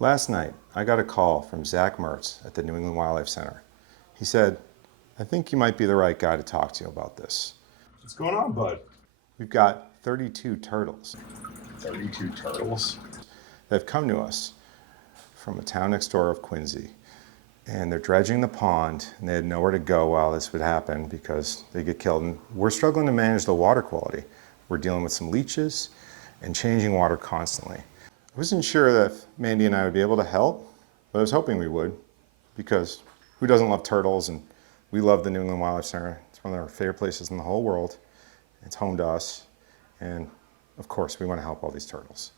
Last night, I got a call from Zak Mertz at the New England Wildlife Center. He said, I think you might be the right guy to talk to about this. What's going on, bud? We've got 32 turtles 32 turtles? that have come to us from a town next door of Quincy. And they're dredging the pond, and they had nowhere to go while this would happen because they get killed. And we're struggling to manage the water quality. We're dealing with some leeches and changing water constantly. I wasn't sure that Mandy and I would be able to help, but I was hoping we would, because who doesn't love turtles? And we love the New England Wildlife Center. It's one of our favorite places in the whole world. It's home to us, and of course we want to help all these turtles.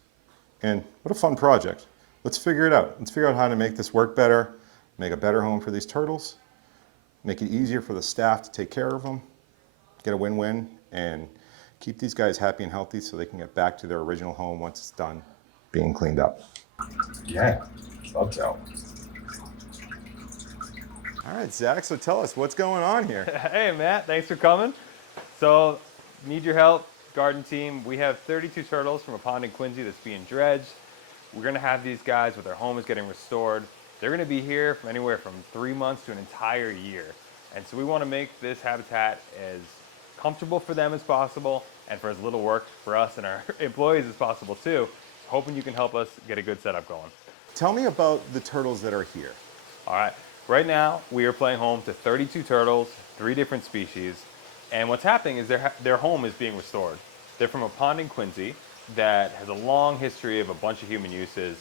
And what a fun project. Let's figure it out. Let's figure out how to make this work better, make a better home for these turtles, make it easier for the staff to take care of them, get a win-win, and keep these guys happy and healthy so they can get back to their original home once it's done being cleaned up. Yeah, love to. All right, Zach, so tell us, what's going on here? Hey, Matt, thanks for coming. So, need your help, Gardin team. We have 32 turtles from a pond in Quincy that's being dredged. We're gonna have these guys with their homes getting restored. They're gonna be here from anywhere from 3 months to an entire year. And so we wanna make this habitat as comfortable for them as possible and for as little work for us and our employees as possible too. Hoping you can help us get a good setup going. Tell me about the turtles that are here. All right, right now we are playing home to 32 turtles, 3 different species, and what's happening is their home is being restored. They're from a pond in Quincy that has a long history of a bunch of human uses.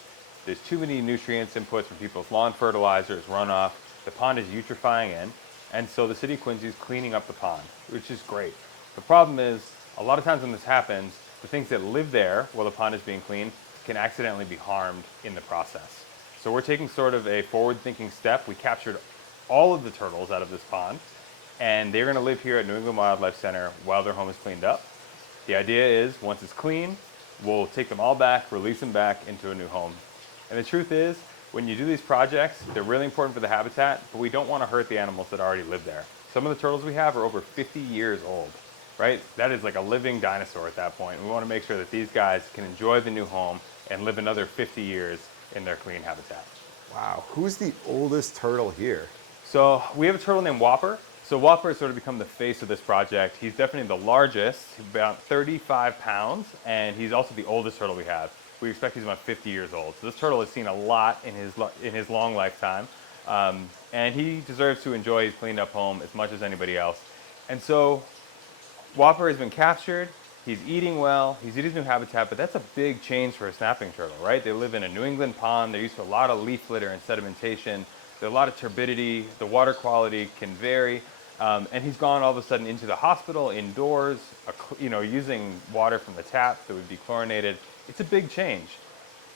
There's too many nutrients inputs from people's lawn fertilizers, runoff. The pond is eutrophying in, and so the city of Quincy is cleaning up the pond, which is great. The problem is, a lot of times when this happens, the things that live there while the pond is being cleaned can accidentally be harmed in the process. So we're taking sort of a forward-thinking step. We captured all of the turtles out of this pond, and they're gonna live here at New England Wildlife Center while their home is cleaned up. The idea is, once it's clean, we'll take them all back, release them back into a new home. And the truth is, when you do these projects, they're really important for the habitat, but we don't wanna hurt the animals that already live there. Some of the turtles we have are over 50 years old. Right? That is like a living dinosaur at that point. We want to make sure that these guys can enjoy the new home and live another 50 years in their clean habitat. Wow, who's the oldest turtle here? So we have a turtle named Whopper. So Whopper has sort of become the face of this project. He's definitely the largest, about 35 pounds, and he's also the oldest turtle we have. We expect he's about 50 years old. So this turtle has seen a lot in his long lifetime, and he deserves to enjoy his cleaned up home as much as anybody else. And so Whopper has been captured, he's eating well, he's in his new habitat, but that's a big change for a snapping turtle, right? They live in a New England pond, they're used to a lot of leaf litter and sedimentation, there's a lot of turbidity, the water quality can vary, and he's gone all of a sudden into the hospital, indoors, using water from the tap that would be chlorinated. It's a big change.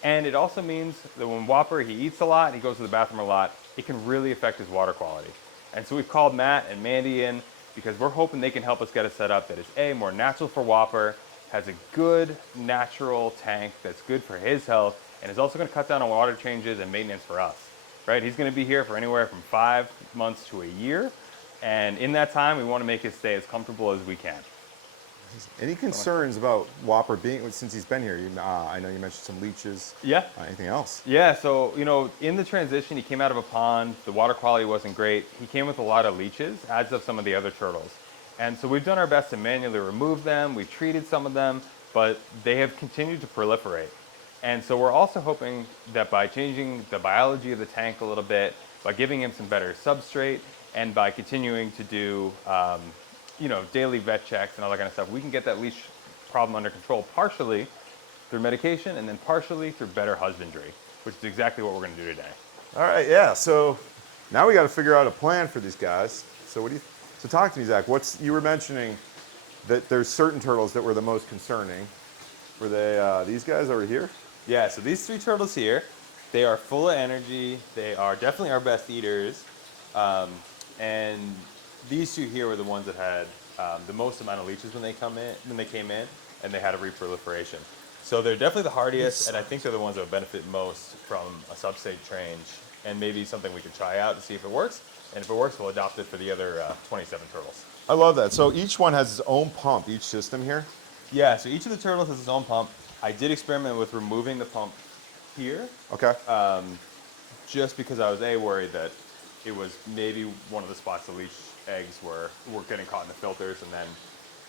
And it also means that when Whopper, he eats a lot, he goes to the bathroom a lot, it can really affect his water quality. And so we've called Matt and Mandy in, because we're hoping they can help us get a setup that is A, more natural for Whopper, has a good natural tank that's good for his health, and is also gonna cut down on water changes and maintenance for us, right? He's gonna be here for anywhere from 5 months to a year, and in that time, we wanna make his stay as comfortable as we can. Any concerns about Whopper being, since he's been here? I know you mentioned some leeches. Yeah. Anything else? Yeah, so, in the transition, he came out of a pond, the water quality wasn't great. He came with a lot of leeches, as of some of the other turtles. And so we've done our best to manually remove them, we've treated some of them, but they have continued to proliferate. And so we're also hoping that by changing the biology of the tank a little bit, by giving him some better substrate, and by continuing to do daily vet checks and all that kind of stuff, we can get that leech problem under control partially through medication and then partially through better husbandry, which is exactly what we're going to do today. All right, yeah. So now we got to figure out a plan for these guys. So so talk to me, Zach. You were mentioning that there's certain turtles that were the most concerning. Were they these guys over here? Yeah, so these 3 turtles here, they are full of energy. They are definitely our best eaters. And these 2 here were the ones that had the most amount of leeches when they came in, and they had a reproliferation. So they're definitely the hardiest, and I think they're the ones that would benefit most from a substrate change, and maybe something we could try out to see if it works. And if it works, we'll adopt it for the other 27 turtles. I love that. So each one has its own pump, each system here? Yeah, so each of the turtles has its own pump. I did experiment with removing the pump here, Okay. just because I was worried that it was maybe one of the spots the leech eggs were getting caught in the filters and then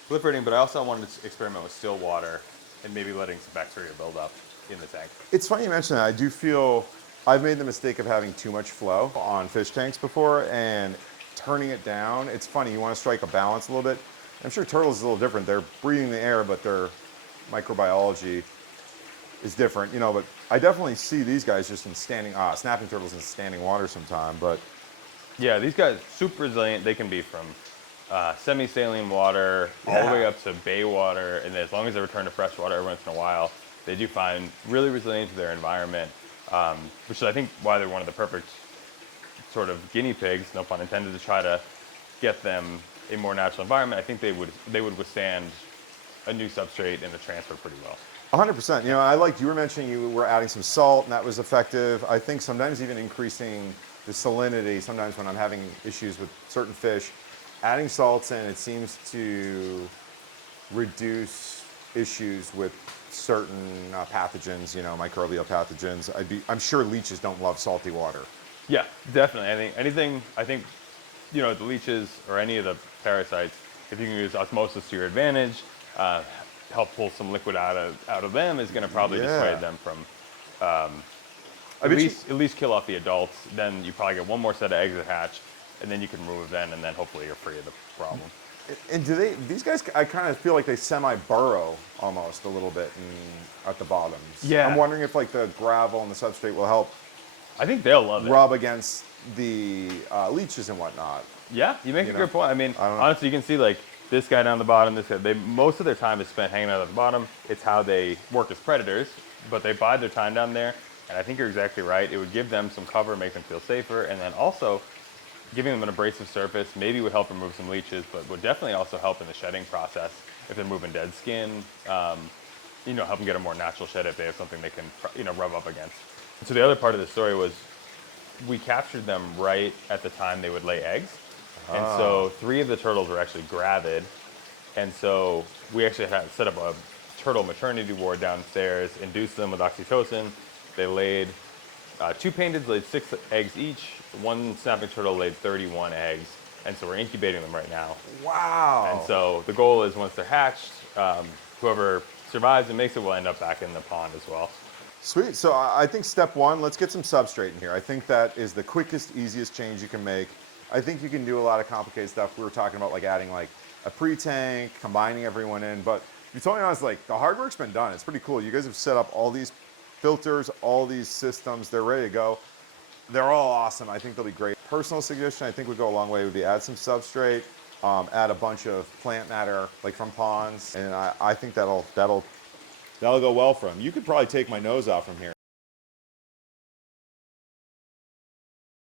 proliferating. But I also wanted to experiment with still water and maybe letting some bacteria build up in the tank. It's funny you mention that. I do feel I've made the mistake of having too much flow on fish tanks before and turning it down. It's funny, you want to strike a balance a little bit. I'm sure turtles is a little different. They're breathing the air, but their microbiology is different, you know. But I definitely see these guys just in snapping turtles in standing water sometime. But Yeah, these guys super resilient. They can be from semi-saline water all the way Yeah. up to bay water, and as long as they return to fresh water every once in a while, they do find really resilient to their environment, which is I think why they're one of the perfect sort of guinea pigs, no pun intended, to try to get them a more natural environment. I think they would withstand a new substrate and a transfer pretty well. 100%. You know, I like you were mentioning you were adding some salt and that was effective. I think sometimes even increasing the salinity, sometimes when I'm having issues with certain fish, adding salts in, it seems to reduce issues with certain pathogens, you know, microbial pathogens. I'm sure leeches don't love salty water. Yeah, definitely. I think, you know, the leeches or any of the parasites, if you can use osmosis to your advantage, help pull some liquid out of them, is going to probably Yeah. dissuade them from I bet you- at least kill off the adults. Then you probably get one more set of eggs that hatch, and then you can remove them, and then hopefully you're free of the problem. And these guys, I kind of feel like they semi-burrow almost a little bit at the bottoms. Yeah. I'm wondering if like the gravel and the substrate will help I think they'll love it. rub against the leeches and whatnot. Yeah, you make a know? good point. I mean, I don't know. honestly, you can see like this guy down the bottom. This guy, most of their time is spent hanging out at the bottom. It's how they work as predators, but they bide their time down there. And I think you're exactly right. It would give them some cover, make them feel safer, and then also giving them an abrasive surface maybe would help remove some leeches, but would definitely also help in the shedding process if they're moving dead skin. You know, help them get a more natural shed if they have something they can, you know, rub up against. So the other part of the story was we captured them right at the time they would lay eggs. And so 3 of the turtles were actually gravid. And so we actually had set up a turtle maternity ward downstairs, induced them with oxytocin. They laid, 2 painteds laid 6 eggs each. 1 snapping turtle laid 31 eggs. And so we're incubating them right now. Wow. And so the goal is once they're hatched, whoever survives and makes it will end up back in the pond as well. Sweet. So I think step one, let's get some substrate in here. I think that is the quickest, easiest change you can make. I think you can do a lot of complicated stuff. We were talking about like adding like a pre-tank, combining everyone in, but to be totally honest, like the hard work's been done. It's pretty cool. You guys have set up all these filters, all these systems. They're ready to go. They're all awesome. I think they'll be great. Personal suggestion, I think would go a long way, would be add some substrate, add a bunch of plant matter like from ponds, and I think that'll go well for them. You could probably take my nose off from here.